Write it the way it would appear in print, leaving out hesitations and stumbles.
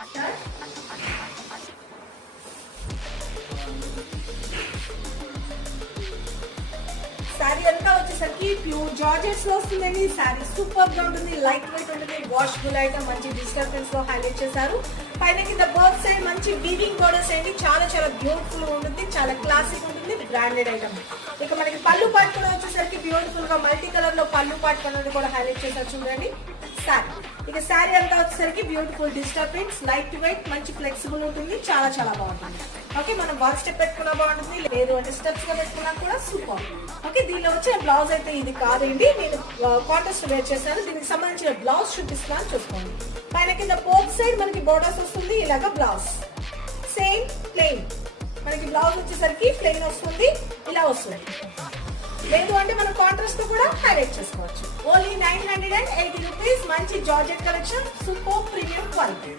Sorry అంతా వచ్చేసరికి pure georgettes లో వస్తుందండి. సారీ సూపర్ గా ఉంటుంది, లైట్ వెయిట్ ఉంటుంది, వాషబుల్ ఐటమ్, మంచి డిజిటల్ ప్రింట్స్ లో హైలైట్ చేశారు. పైన కింద బర్త్ సైడ్ మంచి వీవింగ్ బోర్డర్స్ అండి, చాలా చాలా బ్యూటిఫుల్ గా ఉంటుంది, చాలా క్లాసిక్ ఉంటుంది, బ్రాండెడ్ ఐటమ్. ఇక మనకి పళ్ళు పాటు కూడా వచ్చేసరికి బ్యూటిఫుల్ గా మల్టీ కలర్ లో పళ్ళు పాటు అనేది కూడా హైలైట్ చేశారు చూడండి సారీ. ఇక సారీ అంతా వచ్చేసరికి beautiful digital prints, light weight, మంచి ఫ్లెక్సిబుల్ ఉంటుంది, చాలా చాలా బాగుంటుంది. ఓకే, మనం వన్ స్టెప్ పెట్టుకున్నా బాగుంటుంది, లేదు అంటే స్టెప్స్ గా పెట్టుకున్నా కూడా సూపర్. ఓకే, దీనిలో వచ్చిన బ్లౌజ్ అయితే ఇది కాదండి, నేను కాంట్రాస్ట్ వేర్ చేశాను. దీనికి సంబంధించిన బ్లౌజ్ చూపిస్తున్నాను చూసుకోండి. పైన కింద బోత్ సైడ్ మనకి బోర్డర్స్ వస్తుంది, ఇలాగా బ్లౌజ్ సేమ్ ప్లెయిన్. మనకి బ్లౌజ్ వచ్చేసరికి ప్లెయిన్ వస్తుంది, ఇలా వస్తుంది. లేదు అంటే మనం కాంట్రాస్ట్ తో కూడా హైలైట్ చేసుకోవచ్చు. Only 980 rupees. మంచి georgette collection, super premium quality.